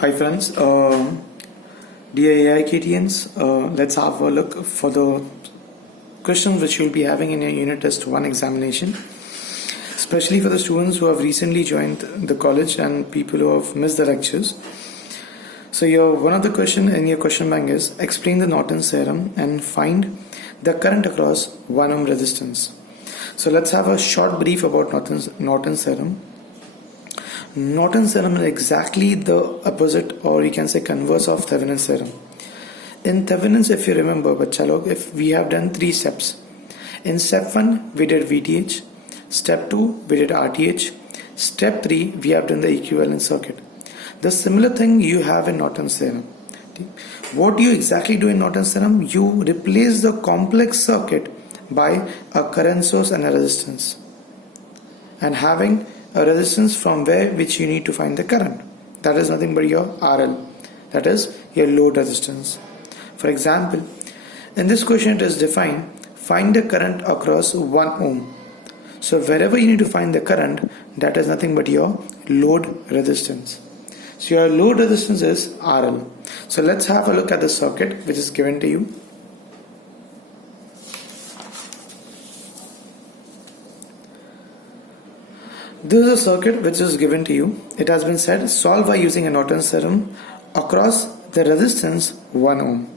Hi friends, dear AI KTNs, let's have a look for the questions which you'll be having in your unit test 1 examination, especially for the students who have recently joined the college and people who have missed the lectures. So one of the question in your question bank is explain the Norton's theorem and find the current across 1 ohm resistance. So let's have a short brief about Norton's theorem. Norton's theorem is exactly the opposite, or you can say converse of Thevenin's theorem. In Thevenin's, if you remember, if we have done 3 steps. In step 1 we did VTH, step 2 we did RTH, step 3 we have done the equivalent circuit. The similar thing you have in Norton's theorem. What do you exactly do in Norton's theorem? You replace the complex circuit by a current source and a resistance, and having a resistance from which you need to find the current. That is nothing but your RL, that is your load resistance. For example, in this question it is defined, find the current across 1 ohm. So wherever you need to find the current, that is nothing but your load resistance. So your load resistance is RL. So let's have a look at the circuit which is given to you. This is a circuit which is given to you. It has been said, solve by using a Norton's theorem across the resistance 1 ohm.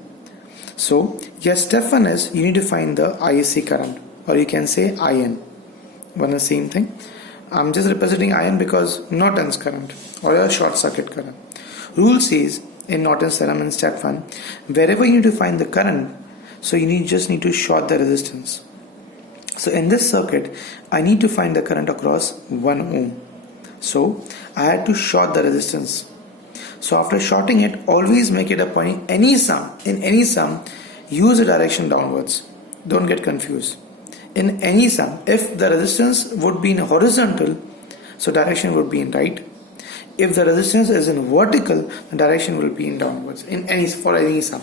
So your step 1 is you need to find the ISC current, or you can say IN. One and the same thing. I'm just representing IN because Norton's current or a short circuit current. Rule says in Norton's theorem in step 1, wherever you need to find the current, so you just need to short the resistance. So in this circuit, I need to find the current across 1 ohm. So I had to short the resistance. So after shorting it, always make it a point. In any sum, use the direction downwards. Don't get confused. In any sum, if the resistance would be in horizontal, so direction would be in right. If the resistance is in vertical, the direction will be in downwards. For any sum.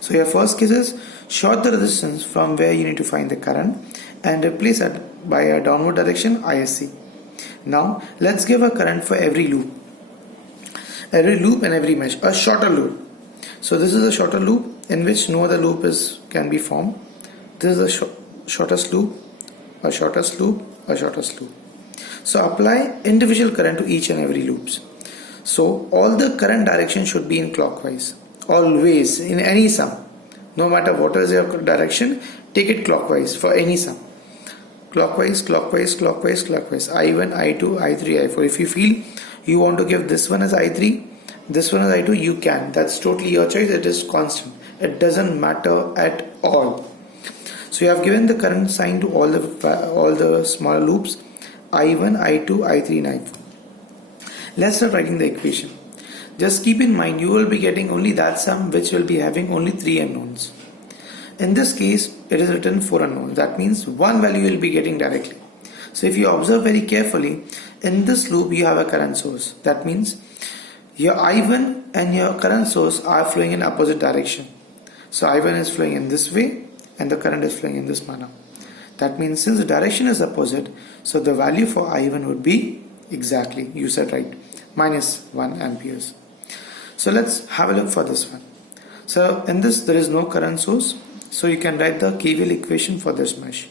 So your first case is short the resistance from where you need to find the current and replace it by a downward direction ISC. Now let's give a current for every loop. Every loop and every mesh, a shorter loop. So this is a shorter loop in which no other loop can be formed. This is the shortest loop, a shortest loop, a shortest loop. So apply individual current to each and every loops. So all the current direction should be in clockwise. Always in any sum. No matter what is your direction, take it clockwise for any sum. Clockwise, clockwise, clockwise, clockwise. I1, I2, I3, I4. If you feel you want to give this one as I3, this one as I2, you can. That's totally your choice. It is constant. It doesn't matter at all. So you have given the current sign to all the smaller loops. I1, I2, I3 and I4. Let's start writing the equation. Just keep in mind you will be getting only that sum which will be having only 3 unknowns. In this case it is written 4 unknowns. That means one value you will be getting directly. So if you observe very carefully, in this loop you have a current source. That means your I1 and your current source are flowing in opposite direction. So I1 is flowing in this way and the current is flowing in this manner. That means since the direction is opposite, so the value for I1 would be exactly, you said right, minus 1 amperes. So let's have a look for this one. So in this there is no current source, so you can write the KVL equation for this mesh.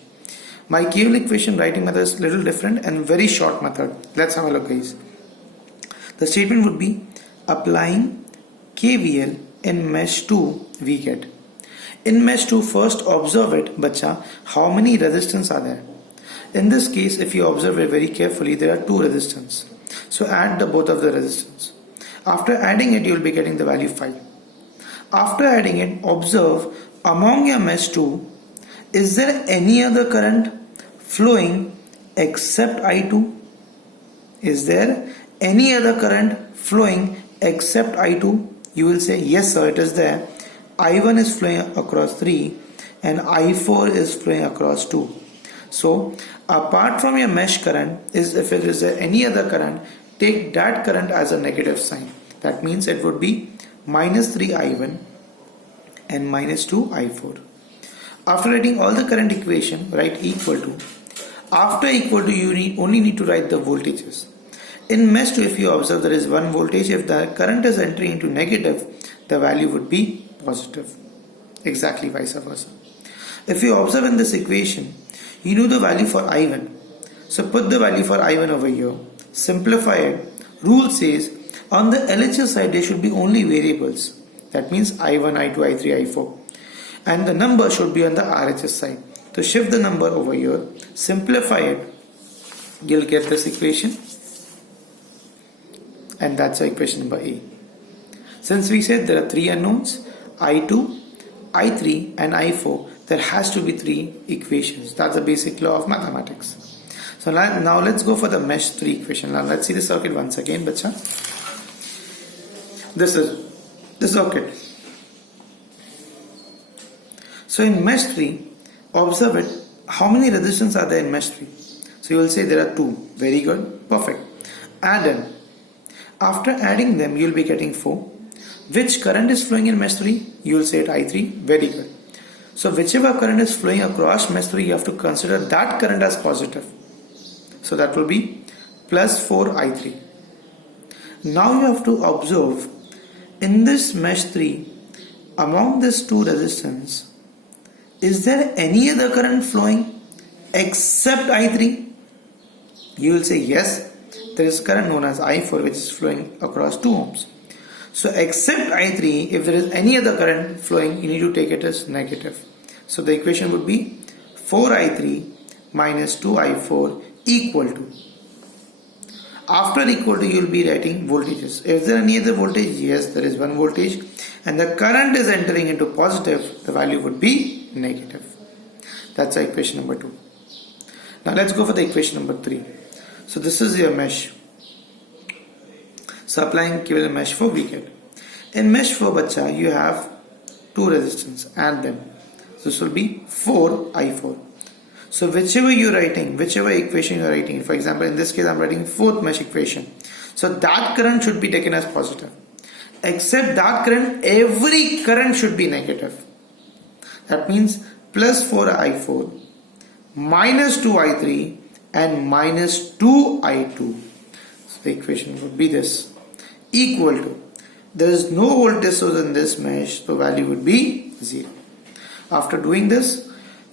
My KVL equation writing method is little different and very short method. Let's have a look, guys. The statement would be applying KVL in mesh 2 we get. In mesh 2, first observe it, bacha, how many resistance are there. In this case, if you observe it very carefully, there are 2 resistance. So add both of the resistance. After adding it, you will be getting the value 5. After adding it, observe among your mesh 2, is there any other current flowing except I2? Is there any other current flowing except I2? You will say yes sir, it is there. I1 is flowing across 3 and I4 is flowing across 2. So apart from your mesh current, if it is any other current, take that current as a negative sign. That means it would be minus 3 I1 and minus 2 I4. After writing all the current equation, write equal to. After equal to, you only need to write the voltages. In mesh 2, if you observe, there is one voltage. If the current is entering into negative, the value would be positive. Exactly vice versa. If you observe in this equation, you know the value for I1. So put the value for I1 over here. Simplify it. Rule says on the LHS side there should be only variables. That means I1, I2, I3, I4. And the number should be on the RHS side. So shift the number over here. Simplify it. You'll get this equation. And that's equation number A. Since we said there are three unknowns, I2, I3 and I4, there has to be three equations. That's the basic law of mathematics. So now let's go for the mesh 3 equation. Now let's see the circuit once again, bacha. This is the circuit. So in mesh 3, observe it. How many resistors are there in mesh 3? So you will say there are 2. Very good. Perfect. Add them. After adding them, you will be getting 4. Which current is flowing in mesh 3? You will say it I3. Very good. So whichever current is flowing across mesh 3, you have to consider that current as positive. So that will be plus 4 I3. Now you have to observe in this mesh 3, among these two resistance, is there any other current flowing except I3? You will say yes, there is current known as I4 which is flowing across 2 ohms. So except I3, if there is any other current flowing, you need to take it as negative. So the equation would be 4I3 minus 2I4 equal to. After equal to, you will be writing voltages. Is there any other voltage? Yes, there is one voltage. And the current is entering into positive, the value would be negative. That's the equation number 2. Now let's go for the equation number 3. So this is your mesh. So applying keval mesh 4 we get. In mesh 4 bacha, you have 2 resistance. Add them. So this will be 4I4. So whichever you're writing, whichever equation you're writing, for example in this case I'm writing 4th mesh equation. So that current should be taken as positive. Except that current, every current should be negative. That means plus 4I4 minus 2I3 and minus 2I2. So the equation would be this. Equal to. There is no voltage source in this mesh, so value would be 0. After doing this,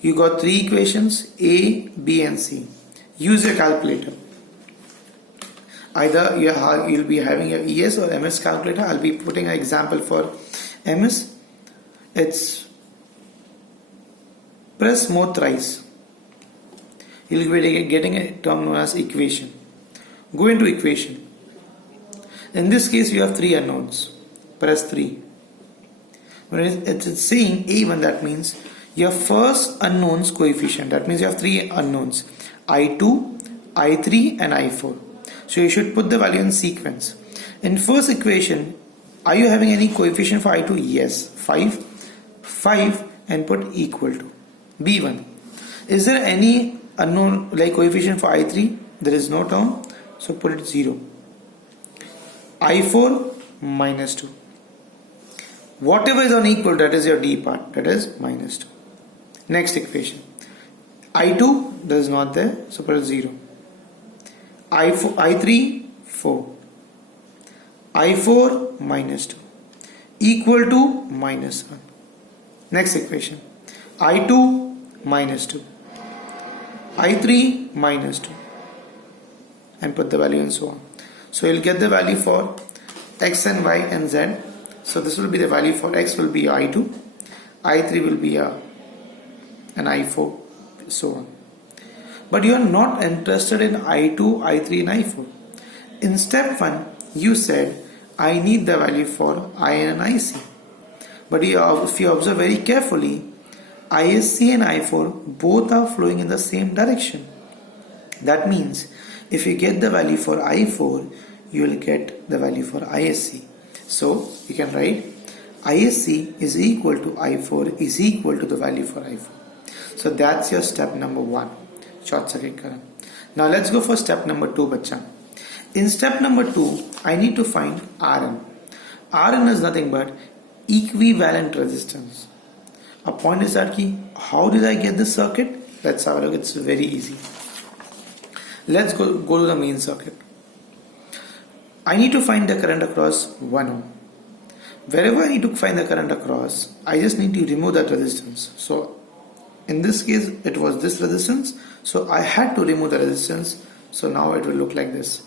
you got 3 equations, A, B and C. Use your calculator. Either you'll be having your ES or MS calculator. I'll be putting an example for MS. It's press more thrice. You'll be getting a term known as equation. Go into equation. In this case you have 3 unknowns. Press 3. When it's saying A1, that means your first unknown's coefficient. That means you have 3 unknowns. I2, I3 and I4. So you should put the value in sequence. In first equation, are you having any coefficient for I2? Yes. 5 and put equal to. B1. Is there any unknown like coefficient for I3? There is no term. So put it 0. I4 minus 2. Whatever is unequal, that is your D part. That is minus 2. Next equation. I2 that is not there. So put it 0. I3 4. I4 minus 2 equal to minus 1. Next equation. I2 minus 2. I3 minus 2. And put the value and so on. So you'll get the value for X and Y and Z. So this will be the value for X will be I2. I3 will be an I4. So on. But you are not interested in I2, I3 and I4. In step 1, you said I need the value for I and IC. But if you observe very carefully, ISC and I4 both are flowing in the same direction. That means if you get the value for I4, you will get the value for ISC. So you can write ISC is equal to I4 is equal to the value for I4. So that's your step number 1, short circuit current. Now let's go for step number 2, bacha. In step number 2, I need to find Rn. Rn is nothing but equivalent resistance. A point is that how did I get this circuit? Let's have a look. It's very easy. Let's go to the main circuit. I need to find the current across 1 ohm. Wherever I need to find the current across, I just need to remove that resistance. So in this case, it was this resistance. So I had to remove the resistance. So now it will look like this.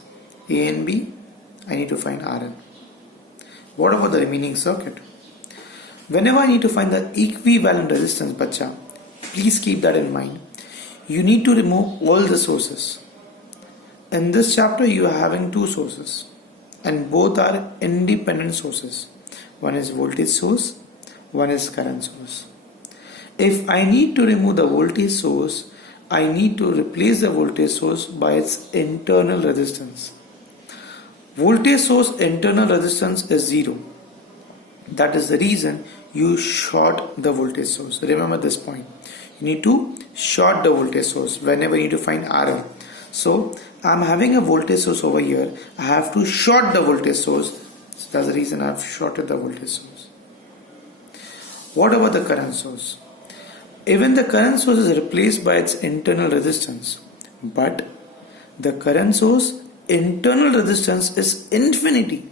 A and B, I need to find Rn. What about the remaining circuit? Whenever I need to find the equivalent resistance, bacha, please keep that in mind. You need to remove all the sources. In this chapter, you are having two sources, and both are independent sources. One is voltage source, one is current source. If I need to remove the voltage source, I need to replace the voltage source by its internal resistance. Voltage source internal resistance is 0. That is the reason you short the voltage source. Remember this point. You need to short the voltage source whenever you need to find RL. So I'm having a voltage source over here. I have to short the voltage source. So that's the reason I've shorted the voltage source. What about the current source? Even the current source is replaced by its internal resistance, but the current source internal resistance is infinity.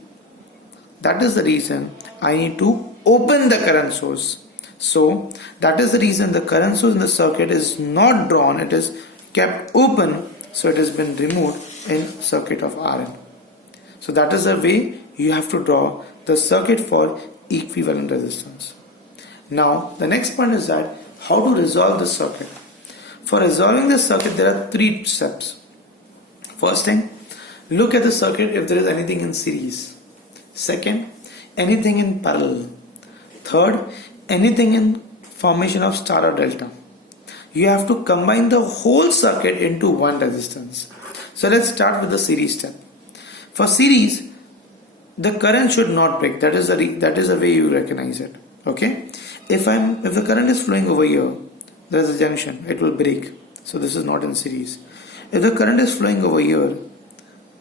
That is the reason I need to open the current source. So that is the reason the current source in the circuit is not drawn, it is kept open, so it has been removed in circuit of Rn. So that is the way you have to draw the circuit for equivalent resistance. Now the next point is that how to resolve the circuit. For resolving the circuit, there are 3 steps. First thing, look at the circuit if there is anything in series. Second, anything in parallel. Third, anything in formation of star or delta. You have to combine the whole circuit into one resistance. So let's start with the series step. For series, the current should not break. That is the way you recognize it. Okay? If the current is flowing over here, there is a junction, it will break. So this is not in series. If the current is flowing over here,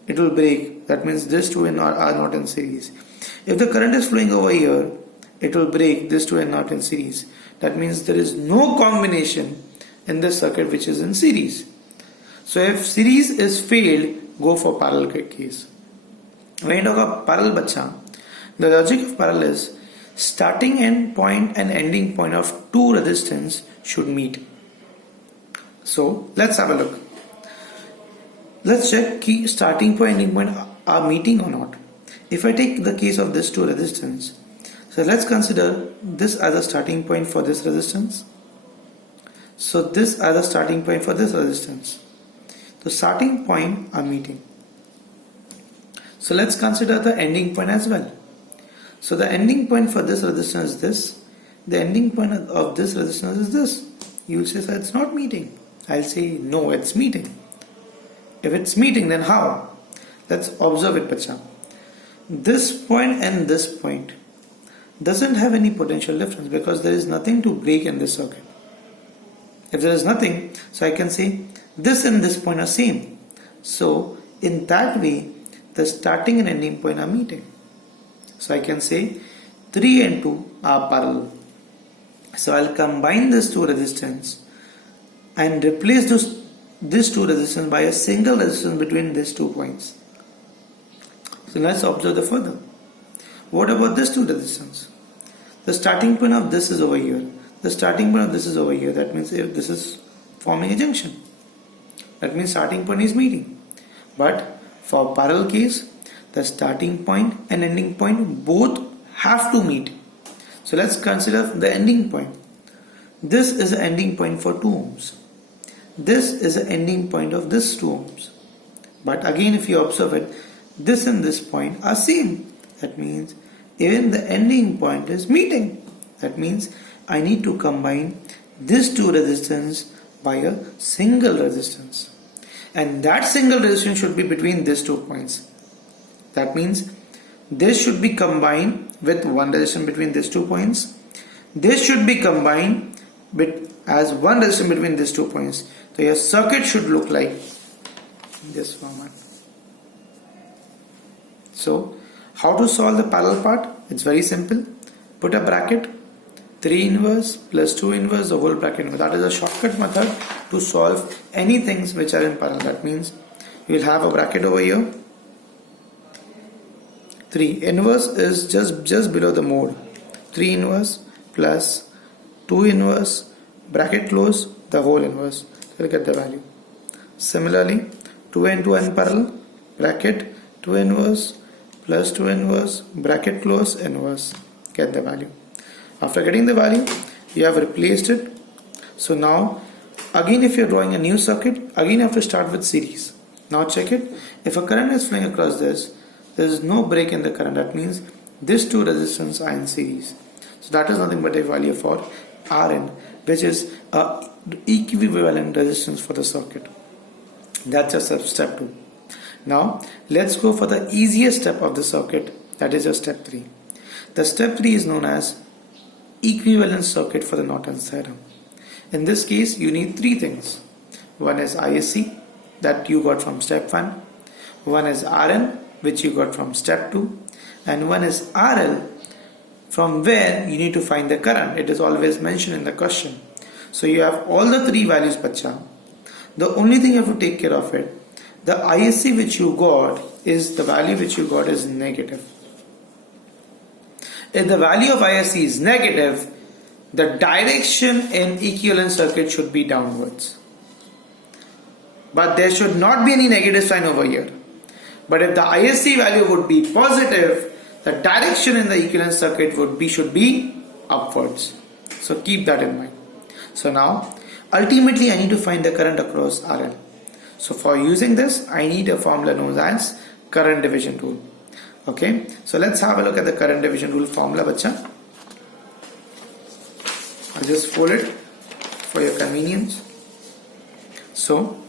it will break. That means these two are not in series. If the current is flowing over here, it will break. These two are not in series. That means there is no combination in this circuit which is in series. So if series is failed, go for parallel case. When you talk about parallel, bacha, the logic of parallel is starting end point and ending point of two resistance should meet. So let's have a look. Let's check key starting point and ending point are meeting or not. If I take the case of this two resistance, so let's consider this as a starting point for this resistance. So this as a starting point for this resistance. The starting point are meeting. So let's consider the ending point as well. So the ending point for this resistance is this. The ending point of this resistance is this. You will say, sir, it's not meeting. I'll say, no, it's meeting. If it's meeting, then how? Let's observe it, bacha. This point and this point doesn't have any potential difference because there is nothing to break in this circuit. If there is nothing, so I can say this and this point are same. So in that way, the starting and ending point are meeting. So I can say 3 and 2 are parallel. So I'll combine these two resistance and replace these two resistance by a single resistance between these 2 points. So let's observe the further. What about this two resistance? The starting point of this is over here. The starting point of this is over here. That means if this is forming a junction, that means starting point is meeting. But for parallel case, the starting point and ending point both have to meet. So let's consider the ending point. This is the ending point for 2 ohms. This is the ending point of this 2 ohms. But again, if you observe it, this and this point are same. That means even the ending point is meeting. That means I need to combine these two resistance by a single resistance. And that single resistance should be between these 2 points. That means this should be combined with one resistance between these 2 points. This should be combined as one resistance between these 2 points. So your circuit should look like this format. So how to solve the parallel part? It's very simple. Put a bracket, 3 inverse plus 2 inverse, the whole bracket. That is a shortcut method to solve any things which are in parallel. That means you will have a bracket over here. 3. Inverse is just below the mode. 3 inverse plus 2 inverse, bracket close, the whole inverse. We'll get the value. Similarly, 2 and 2 in parallel, bracket 2 inverse plus 2 inverse, bracket close, inverse. Get the value. After getting the value, you have replaced it. So now, again if you're drawing a new circuit, again you have to start with series. Now check it. If a current is flowing across this, there is no break in the current. That means these two resistors are in series. So that is nothing but a value for Rn, which is a equivalent resistance for the circuit. That's just step 2. Now let's go for the easiest step of the circuit, that is your step 3. The step 3 is known as equivalent circuit for the Norton's theorem. In this case you need 3 things. One is ISC that you got from step 1, one is Rn which you got from step 2, and one is RL from where you need to find the current. It is always mentioned in the question. So you have all the 3 values, bacha. The only thing you have to take care of it, the ISC which you got is the value which you got is negative. If the value of ISC is negative, the direction in equivalent circuit should be downwards. But there should not be any negative sign over here. But if the ISC value would be positive, the direction in the equivalent circuit should be upwards. So keep that in mind. So now, ultimately I need to find the current across RL. So for using this, I need a formula known as current division rule. Okay, so let's have a look at the current division rule formula, bacha. I'll just fold it for your convenience. So,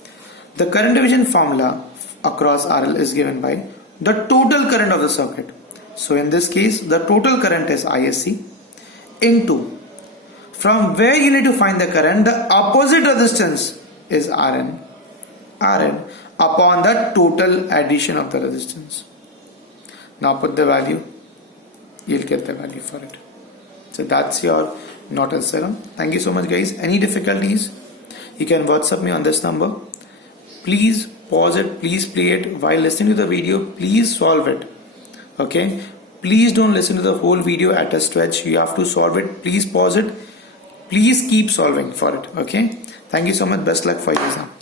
the current division formula across RL is given by the total current of the circuit. So in this case, the total current is ISC into, from where you need to find the current, the opposite resistance is Rn upon the total addition of the resistance. Now put the value, you'll get the value for it. So that's your Norton's theorem. Thank you so much guys. Any difficulties, you can WhatsApp me on this number. Please pause it, please play it. While listening to the video, please solve it. Okay, please don't listen to the whole video at a stretch. You have to solve it. Please pause it. Please keep solving for it. Okay, thank you so much. Best luck for your exam.